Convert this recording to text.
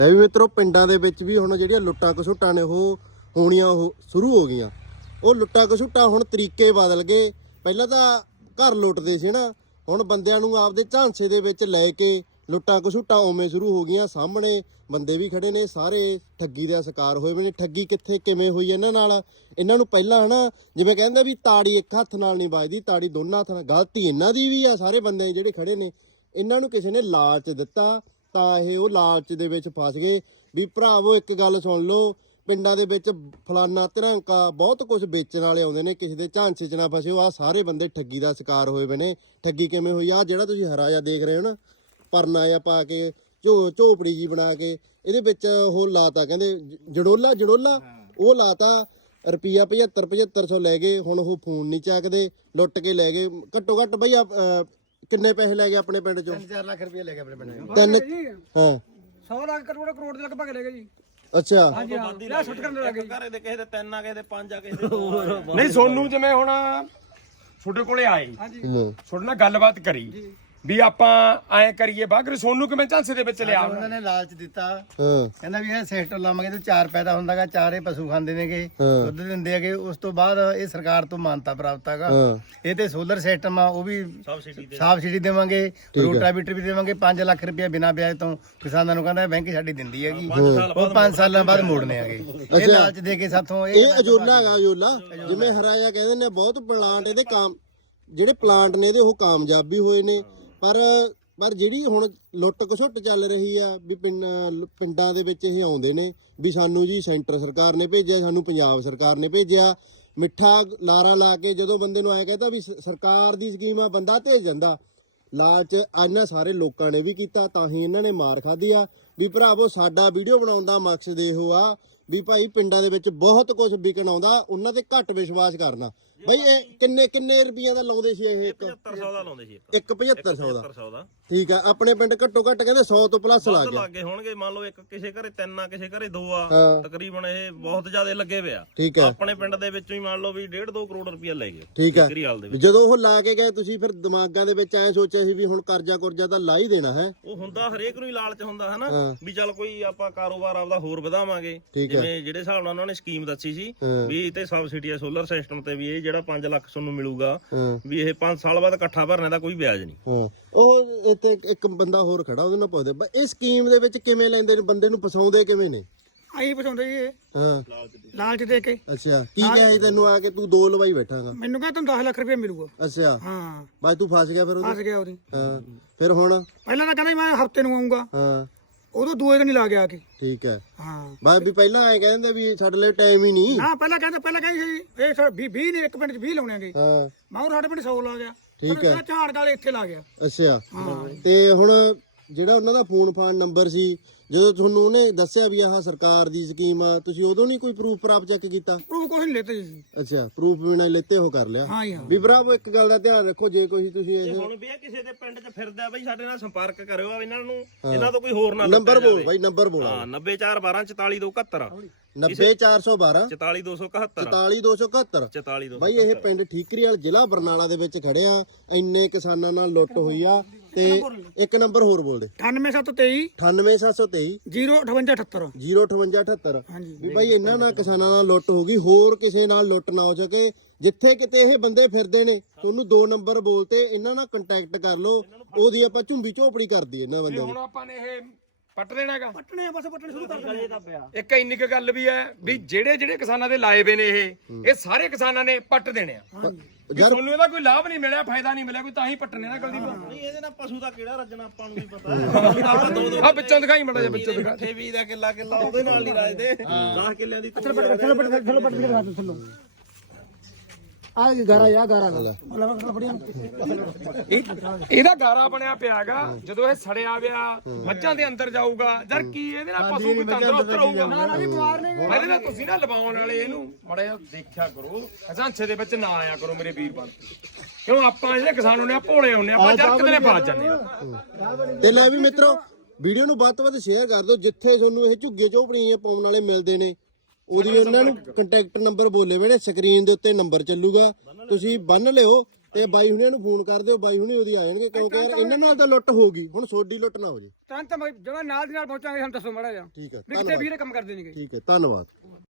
ਵੀ ਮਿੱਤਰੋ ਪਿੰਡਾਂ ਦੇ ਵਿੱਚ ਵੀ ਹੁਣ ਜਿਹੜੀਆਂ ਲੁੱਟਾਂ ਘਸੁੱਟਾਂ ਨੇ ਉਹ ਹੋਣੀਆਂ ਸ਼ੁਰੂ ਹੋ ਗਈਆਂ। ਉਹ ਲੁੱਟਾਂ ਘਸੁੱਟਾਂ ਹੁਣ ਤਰੀਕੇ ਬਦਲ ਗਏ। ਪਹਿਲਾਂ ਤਾਂ ਘਰ ਲੁੱਟਦੇ ਸੀ ਨਾ, ਹੁਣ ਬੰਦਿਆਂ ਨੂੰ ਆਪਦੇ ਝਾਂਸੇ ਦੇ ਵਿੱਚ ਲੈ ਕੇ ਲੁੱਟਾਂ ਘਸੁੱਟਾਂ ਉਵੇਂ ਸ਼ੁਰੂ ਹੋ ਗਈਆਂ। ਸਾਹਮਣੇ ਬੰਦੇ ਵੀ ਖੜੇ ਨੇ, ਸਾਰੇ ਠੱਗੀ ਦਾ ਸ਼ਿਕਾਰ ਹੋਏ ਨੇ। ਠੱਗੀ ਕਿੱਥੇ ਕਿਵੇਂ ਹੋਈ ਇਹਨਾਂ ਨਾਲ? ਇਹਨਾਂ ਨੂੰ ਪਹਿਲਾਂ ਹਨਾ ਜਿਵੇਂ ਕਹਿੰਦੇ ਵੀ ਤਾੜੀ ਇੱਕ ਹੱਥ ਨਾਲ ਨਹੀਂ ਵੱਜਦੀ, ਤਾੜੀ ਦੋਨਾਂ ਹੱਥਾਂ ਨਾਲ। ਗਲਤੀ ਇਹਨਾਂ ਦੀ ਵੀ ਆ, ਸਾਰੇ ਬੰਦੇ ਜਿਹੜੇ ਖੜੇ ਨੇ ਇਹਨਾਂ ਨੂੰ ਕਿਸੇ ਨੇ ਲਾਲਚ ਦਿੱਤਾ ਤਾਂ ਇਹ ਉਹ ਲਾਲਚ ਦੇ ਵਿੱਚ ਫਸ ਗਏ। ਵੀ ਭਰਾਵੋ ਇੱਕ ਗੱਲ ਸੁਣ ਲਓ, ਪਿੰਡਾਂ ਦੇ ਵਿੱਚ ਫਲਾਨਾ ਧਰੰਕਾ ਬਹੁਤ ਕੁਝ ਵੇਚਣ ਵਾਲੇ ਆਉਂਦੇ ਨੇ, ਕਿਸੇ ਦੇ ਝਾਂਸੇ 'ਚ ਨਾ ਫਸਿਓ। ਆਹ ਸਾਰੇ ਬੰਦੇ ਠੱਗੀ ਦਾ ਸ਼ਿਕਾਰ ਹੋਏ ਪਏ ਨੇ। ਠੱਗੀ ਕਿਵੇਂ ਹੋਈ? ਆਹ ਜਿਹੜਾ ਤੁਸੀਂ ਹਰਾ ਜਿਹਾ ਦੇਖ ਰਹੇ ਹੋ ਨਾ, ਪਰਨਾ ਜਿਹਾ ਪਾ ਕੇ ਝੋਪੜੀ ਜੀ ਬਣਾ ਕੇ ਇਹਦੇ ਵਿੱਚ ਉਹ ਲਾਤਾ, ਕਹਿੰਦੇ ਜੜੋਲਾ ਉਹ ਲਾਤਾ। ਰੁਪਈਆ 7500 ਲੈ ਗਏ। ਹੁਣ ਉਹ ਫੋਨ ਨਹੀਂ ਚੱਕਦੇ, ਲੁੱਟ ਕੇ ਲੈ ਗਏ। ਘੱਟੋ ਘੱਟ ਬਈ ਕਿੰਨੇ ਪੈਸੇ ਲੈ ਗਏ ਆਪਣੇ ਪਿੰਡ ਚੋਂ? 3-4 ਲੱਖ ਰੁਪਏ ਲੈ ਗਏ ਆਪਣੇ ਪਿੰਡ ਚੋਂ। ਹਾਂ 100 ਲੱਖ ਕਰੋੜ ਦੇ ਲਗਭਗ ਲੈ ਗਏ ਜੀ। ਅੱਛਾ ਹਾਂਜੀ ਹਾਂ, ਸੁੱਟ ਕਰਨ ਲੱਗੇ। ਘਰੇ ਦੇ ਕਿਸੇ ਦੇ 3 ਆ, ਕਿਸੇ ਦੇ 5 ਆ, ਕਿਸੇ ਦੇ ਨਹੀਂ ਸੋਨੂੰ ਜਿਵੇਂ ਹੁਣ ਤੁਹਾਡੇ ਕੋਲੇ ਆਏ, ਤੁਹਾਡੇ ਨਾਲ ਗੱਲਬਾਤ ਕਰੀ ਵੀ ਆਪਾਂ ਐਂ ਕਰੀਏ ਬਾਗਰ, ਸੋਨੂੰ ਕਿਵੇਂ ਝਾਂਸੇ ਦੇ ਵਿੱਚ ਲਿਆ? ਉਹਨਾਂ ਨੇ ਲਾਲਚ ਦਿੱਤਾ, ਹਾਂ ਕਹਿੰਦਾ ਵੀ ਇਹ ਸਿਸਟਮ ਲਾਵਾਂਗੇ ਤੇ 4 ਪੈਦਾ ਹੁੰਦਾਗਾ, 4 ਪਸ਼ੂ ਖਾਂਦੇ ਨੇਗੇ, ਦੁੱਧ ਦਿੰਦੇ ਹੈਗੇ। ਉਸ ਤੋਂ ਬਾਅਦ ਇਹ ਸਰਕਾਰ ਤੋਂ ਮਾਨਤਾ ਪ੍ਰਾਪਤ ਹੈਗਾ। ਇਹ ਤੇ ਸੋਲਰ ਸਿਸਟਮ ਆ, ਉਹ ਵੀ ਸਬਸਿਡੀ ਦੇਵਾਂਗੇ, ਰੋਟਾਵੀਟਰ ਵੀ ਦੇਵਾਂਗੇ। 5 ਲੱਖ ਰੁਪਏ ਬਿਨਾਂ ਵਿਆਜ ਤੋਂ ਕਿਸਾਨਾਂ ਨੂੰ ਕਹਿੰਦਾ ਬੈਂਕ ਸਾਡੀ ਦਿੰਦੀ ਹੈਗੀ। ਉਹ 5 ਸਾਲਾਂ ਬਾਅਦ ਮੋੜਨੇ ਹੈਗੇ। ਇਹ ਲਾਲਚ ਦੇ ਕੇ ਸਾਥੋਂ ਇਹ ਅਜੋਲਾ ਹੈਗਾ। ਅਜੋਲਾ ਜਿਵੇਂ ਹਰਾਇਆ ਕਹਿੰਦੇ ਨੇ, ਬਹੁਤ ਪਲਾਂਟ ਇਹਦੇ ਜਿਹੜੇ ਪਲਾਂਟ ਨੇ ਇਹਦੇ ਉਹ ਕਾਮਯਾਬ ਵੀ ਹੋਏ ਨੇ। ਪਰ ਜਿਹੜੀ ਹੁਣ ਲੁੱਟ ਘਸੁੱਟ ਚੱਲ ਰਹੀ ਆ ਵੀ ਪਿੰਡਾਂ ਦੇ ਵਿੱਚ ਇਹ ਆਉਂਦੇ ਨੇ ਵੀ ਸਾਨੂੰ ਜੀ ਸੈਂਟਰ ਸਰਕਾਰ ਨੇ ਭੇਜਿਆ, ਸਾਨੂੰ ਪੰਜਾਬ ਸਰਕਾਰ ਨੇ ਭੇਜਿਆ। ਮਿੱਠਾ ਲਾਰਾ ਲਾ ਕੇ ਜਦੋਂ ਬੰਦੇ ਨੂੰ ਐਂ ਕਹਿੰਦਾ ਵੀ ਸਰਕਾਰ ਦੀ ਸਕੀਮ ਆ, ਬੰਦਾ ਭੇਜ ਜਾਂਦਾ। ਲਾਲਚ ਇਹਨਾਂ ਸਾਰੇ ਲੋਕਾਂ ਨੇ ਵੀ ਕੀਤਾ, ਤਾਂ ਹੀ ਇਹਨਾਂ ਨੇ ਮਾਰ ਖਾਧੀ ਆ। ਵੀ ਭਰਾਵੋ ਸਾਡਾ ਵੀਡੀਓ ਬਣਾਉਣ ਦਾ ਮਕਸਦ ਇਹੋ ਆ ਵੀ ਭਾਈ ਪਿੰਡਾਂ ਦੇ ਵਿੱਚ ਬਹੁਤ ਕੁਝ ਵਿਕਣ ਆਉਂਦਾ, ਉਹਨਾਂ ਤੇ ਘੱਟ ਵਿਸ਼ਵਾਸ ਕਰਨਾ। ਬਈ ਇਹ ਕਿੰਨੇ ਰੁਪਈਆਂ ਦਾ ਲਾਉਂਦੇ ਸੀ? ਇਹ 7500 ਦਾ ਲਾਉਂਦੇ ਸੀ। ਇੱਕ 7500 ਦਾ ਠੀਕ ਆ। ਆਪਣੇ ਪਿੰਡ ਘੱਟੋ ਘੱਟ ਕਹਿੰਦੇ 100 ਤੋਂ ਪਲੱਸ ਲੱਗ ਗਿਆ। ਲੱਗੇ ਹੋਣਗੇ। ਮੰਨ ਲਓ ਇੱਕ ਕਿਸੇ ਘਰੇ 3 ਆ, ਕਿਸੇ ਘਰੇ 2 ਆ, ਤਕਰੀਬਨ ਇਹ ਬਹੁਤ ਜ਼ਿਆਦਾ ਲੱਗੇ ਪਿਆ। ਠੀਕ ਆ। ਆਪਣੇ ਪਿੰਡ ਦੇ ਵਿੱਚੋਂ ਹੀ ਮੰਨ ਲਓ ਵੀ 1.5-2 ਕਰੋੜ ਰੁਪਇਆ ਲੈ ਗਏ। ਠੀਕ ਆ। ਘਰੀਵਾਲ ਦੇ ਵਿੱਚ ਜਦੋਂ ਉਹ ਲਾ ਕੇ ਗਏ ਤੁਸੀਂ ਫਿਰ ਦਿਮਾਗਾਂ ਦੇ ਵਿੱਚ ਐ ਸੋਚਿਆ ਸੀ ਵੀ ਹੁਣ ਕਰਜ਼ਾ ਤਾਂ ਲਾ ਹੀ ਦੇਣਾ ਹੈ? ਉਹ ਹੁੰਦਾ, ਹਰੇਕ ਨੂੰ ਹੀ ਲਾਲਚ ਹੁੰਦਾ ਹਨਾ ਵੀ ਚੱਲ ਕੋਈ ਆਪਾਂ ਕਾਰੋਬਾਰ ਆਪਦਾ ਹੋਰ ਵਧਾਵਾਂਗੇ। ਜਿਵੇਂ ਜਿਹੜੇ ਹਿਸਾਬ ਨਾਲ ਉਹਨਾਂ ਨੇ ਸਕੀਮ ਦੱਸੀ ਸੀ ਵੀ ਤੇ ਸਬਸਿਡੀ ਆ ਸੋਲਰ ਸਿਸਟਮ ਤੇ, ਵੀ ਇਹ ਜਿਹੜਾ 5 ਲੱਖ ਤੁਹਾਨੂੰ ਮਿਲੂਗਾ ਵੀ ਇਹ 5 ਸਾਲ ਬਾਅਦ ਇਕੱਠਾ ਭਰਨੇ ਦਾ ਕੋਈ ਵਿਆਜ ਨਹੀਂ। ਉਹ ਇੱਥੇ ਇੱਕ ਬੰਦਾ ਹੋਰ ਖੜਾ, ਉਹਦੇ ਨਾਲ ਪੁੱਛਦੇ ਇਹ ਸਕੀਮ ਦੇ ਵਿੱਚ ਕਿਵੇਂ ਲੈਂਦੇ ਨੇ ਬੰਦੇ ਨੂੰ, ਫਸਾਉਂਦੇ ਕਿਵੇਂ ਨੇ? ਆਈ ਪਹੁੰਚਾਉਂਦੇ ਜੀ ਇਹ ਹਾਂ ਲਾਲਚ ਦੇ ਕੇ। ਅੱਛਾ ਕੀ ਕਹੇ ਤੈਨੂੰ ਆ ਕੇ ਤੂੰ 2 ਲਵਾਈ ਬੈਠਾਗਾ? ਮੈਨੂੰ ਕਹਿੰਦਾ ਤੁਹਾਨੂੰ 10 ਲੱਖ ਰੁਪਏ ਮਿਲੂਗਾ। ਅੱਛਾ ਹਾਂ ਬਾਈ ਤੂੰ ਫਸ ਗਿਆ ਫਿਰ ਫਸ ਗਿਆ ਉਹਦੀ। ਹਾਂ ਫਿਰ ਹੁਣ ਪਹਿਲਾਂ ਤਾਂ ਕਹਿੰਦਾ ਮੈਂ ਹਫਤੇ ਨੂੰ ਆਉਂਗਾ, ਹਾਂ ਉਦੋਂ ਦੂਏ ਦਿਨ ਹੀ ਲਾ ਗਿਆ ਕੇ। ਠੀਕ ਹੈ। ਹਾਂ ਬਾਈ ਵੀ ਪਹਿਲਾਂ ਐ ਕਹਿੰਦੇ ਵੀ ਸਾਡੇ ਲਈ ਟਾਈਮ ਹੀ ਨਹੀਂ। ਹਾਂ ਪਹਿਲਾਂ ਕਹਿੰਦੇ ਸੀ ਇਹ 20 ਨੇ ਇੱਕ ਪਿੰਡ 'ਚ 20 ਲਾਉਣੇ ਆਗੇ। ਹਾਂ ਮੈਂ ਸਾਡੇ ਪਿੰਡ 100 ਲਾ ਗਿਆ। ਠੀਕ ਹੈ। ਝਾੜ ਵਾਲੇ ਇੱਥੇ ਲਾ ਗਿਆ। ਅੱਛਾ ਤੇ ਹੁਣ ਜਿਹੜਾ ਉਹਨਾਂ ਦਾ ਫੋਨ ਨੰਬਰ ਸੀ, ਜਦੋਂ ਤੁਹਾਨੂੰ ਉਹਨੇ ਦੱਸਿਆ ਵੀ ਆਹ ਸਰਕਾਰ ਦੀ ਸਕੀਮ ਆ, ਤੁਸੀਂ ਉਦੋਂ ਨਹੀਂ ਕੋਈ ਪ੍ਰੂਫ ਪ੍ਰਾਪ ਚੈੱਕ ਕੀਤਾ? ਪ੍ਰੂਫ ਕੁਛ ਨਹੀਂ ਲੈਤੇ ਜੀ। ਅੱਛਾ ਪ੍ਰੂਫ ਬਿਨਾਂ ਹੀ ਲੈਤੇ ਉਹ ਕਰ ਲਿਆ। ਹਾਂ ਜੀ ਹਾਂ। ਵੀ ਭਰਾਵੋ ਇੱਕ ਗੱਲ ਦਾ ਧਿਆਨ ਰੱਖੋ, ਜੇ ਕੋਈ ਤੁਸੀਂ ਇਹ ਹੁਣ ਵੀ ਇਹ ਕਿਸੇ ਦੇ ਪਿੰਡ 'ਚ ਫਿਰਦਾ ਬਈ ਸਾਡੇ ਨਾਲ ਸੰਪਰਕ ਕਰਿਓ। ਇਹਨਾਂ ਨੂੰ ਇਹਨਾਂ ਤੋਂ ਕੋਈ ਹੋਰ ਨਾ ਨੰਬਰ ਬੋਲ ਬਾਈ, ਨੰਬਰ ਬੋਲ। ਹਾਂ 90412 44271 90412 44271 44271 44271 ਬਾਈ ਇਹ ਪਿੰਡ ਠੀਕਰੀ ਵਾਲ ਜ਼ਿਲ੍ਹਾ ਬਰਨਾਲਾ ਦੇ ਵਿੱਚ ਖੜੇ ਆ। ਇੰਨੇ ਕਿਸਾਨਾਂ ਨਾਲ ਲੁੱਟ ਹੋਈ ਆ। ਤੇ ਇੱਕ ਨੰਬਰ ਹੋਰ ਬੋਲ ਦੇ। 98723 98723 05878 05878। ਹਾਂਜੀ ਵੀ ਬਾਈ ਇਹਨਾਂ ਨਾਲ ਕਿਸਾਨਾਂ ਨਾਲ ਲੁੱਟ ਹੋ ਗਈ, ਹੋਰ ਕਿਸੇ ਨਾਲ ਲੁੱਟ ਨਾ ਹੋ ਸਕੇ। ਜਿੱਥੇ ਕਿਤੇ ਇਹ ਬੰਦੇ ਫਿਰਦੇ ਨੇ ਤੁਹਾਨੂੰ 2 ਨੰਬਰ ਬੋਲਤੇ, ਇਹਨਾਂ ਨਾਲ ਕੰਟੈਕਟ ਕਰ ਲਓ। ਉਹਦੀ ਆਪਾਂ ਝੁੰਬੀ ਝੋਪੜੀ ਕਰਦੀ ਇਹਨਾਂ ਬੰਦਿਆਂ ਹੁਣ ਆਪਾਂ ਨੇ ਇਹ ਪੱਟ ਦੇਣਾਗਾ, ਪੱਟਣੇ ਆ, ਬਸ ਪੱਟਣੇ ਸ਼ੁਰੂ ਕਰ ਦੇਣੇ। ਇੱਕ ਇੰਨੀ ਕੁ ਗੱਲ ਵੀ ਹੈ ਵੀ ਜਿਹੜੇ ਕਿਸਾਨਾਂ ਦੇ ਲਾਏ ਵੇ ਨੇ ਇਹ ਸਾਰੇ ਕਿਸਾਨਾਂ ਨੇ ਪੱਟ ਦੇਣੇ ਆ। ਵੀ ਤੁਹਾਨੂੰ ਇਹਦਾ ਕੋਈ ਲਾਭ ਨਹੀਂ ਮਿਲਿਆ, ਫਾਇਦਾ ਨਹੀਂ ਮਿਲਿਆ ਕੋਈ, ਤਾਂ ਹੀ ਪੱਟਣੇ ਨਾ ਗਲਦੀ। ਨਹੀਂ ਇਹਦੇ ਨਾਲ ਪਸ਼ੂ ਦਾ ਕਿਹੜਾ ਰੱਜਣਾ ਆਪਾਂ ਨੂੰ ਵੀ ਪਤਾ। ਆ ਵਿੱਚੋਂ ਦਿਖਾਈ ਮੜਾ ਜਿਹਾ, ਵਿੱਚੋਂ ਦਿਖਾ। 20 ਦਾ ਕਿੱਲਾ ਉਹਦੇ ਨਾਲ ਨਹੀਂ ਰਾਜਦੇ। 10 ਕਿੱਲਿਆਂ ਦੀ ਥੱਲੋਂ ਆ ਗਾਰਾ ਯਾ ਗਾਰਾ ਇਹਦਾ ਗਾਰਾ ਬਣਿਆ ਪਿਆਗਾ। ਜਦੋਂ ਇਹ ਸੜਿਆ ਵਿਆ ਮੱਝਾਂ ਦੇ ਅੰਦਰ ਜਾਊਗਾ ਯਾਰ, ਕੀ ਇਹਦੇ ਨਾਲ ਪਸ਼ੂ ਕੋਈ ਤੰਦਰੁਸਤ ਰਹੂਗਾ? ਇਹਦੇ ਨਾਲ ਤੁਸੀਂ ਨਾ ਲਵਾਉਣ ਵਾਲੇ ਇਹਨੂੰ ਬੜਾ ਦੇਖਿਆ ਕਰੋ, ਝਾਂਸੇ ਦੇ ਵਿੱਚ ਨਾ ਆਇਆ ਕਰੋ ਮੇਰੇ ਵੀਰ ਬਣ। ਕਿਉਂ ਆਪਾਂ ਜਿਹੜੇ ਕਿਸਾਨ ਹੁੰਦੇ ਆ ਭੋਲੇ ਹੁੰਦੇ ਆ, ਆਪਾਂ ਜਰਕ ਦੇ ਨੇ ਬਾਜ ਜਾਂਦੇ ਆ। ਤੇ ਲੈ ਵੀ ਮਿੱਤਰੋ ਵੀਡੀਓ ਨੂੰ ਵੱਧ ਤੋਂ ਵੱਧ ਸ਼ੇਅਰ ਕਰ ਦਿਓ। ਜਿੱਥੇ ਤੁਹਾਨੂੰ ਇਹ ਝੁੱਗੇ ਝੋਪੜੀਆਂ ਪਾਉਣ ਵਾਲੇ ਮਿਲਦੇ ਨੇ ਉਹਦੀ ਉਹਨਾਂ ਨੂੰ ਕੰਟੈਕਟ ਨੰਬਰ ਬੋਲੇ ਵੇ ਨੇ, ਸਕਰੀਨ ਦੇ ਉੱਤੇ ਨੰਬਰ ਚੱਲੂਗਾ, ਤੁਸੀਂ ਬੰਨ ਲਿਓ। ਤੇ ਬਾਈ ਹੁਣਿਆਂ ਨੂੰ ਫੋਨ ਕਰ ਦਿਓ, ਬਾਈ ਹੁਣੀ ਉਹਦੀ ਆ ਜਾਣਗੇ, ਕਿਉਂਕਿ ਯਾਰ ਇਹਨਾਂ ਨਾਲ ਤਾਂ ਲੁੱਟ ਹੋ ਗਈ, ਹੁਣ ਸੋਡੀ ਲੁੱਟ ਨਾ ਹੋ ਜੇ। ਤੁਰੰਤ ਜਦੋਂ ਨਾਲ ਦੀ ਨਾਲ ਪਹੁੰਚਾਂਗੇ, ਸਾਨੂੰ ਦੱਸੋ ਮਾੜਾ ਜਿਹਾ ਠੀਕ ਹੈ, ਵੀ ਕਿੱਥੇ ਵੀਰੇ ਕੰਮ ਕਰਦੇ ਨੇਗੇ। ਠੀਕ ਹੈ, ਧੰਨਵਾਦ।